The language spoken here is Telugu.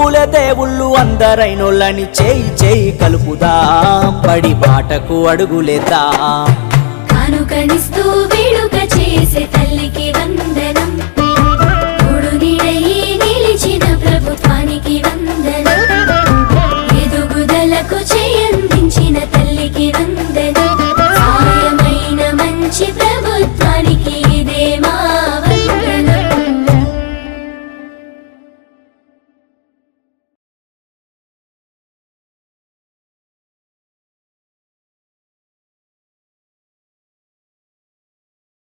హిందువుల దేవుళ్ళు అందరైనోళ్ళని చేయి చేయి కలుపుదా పడి మాటకు అడుగులేదా కనుకనిస్తూ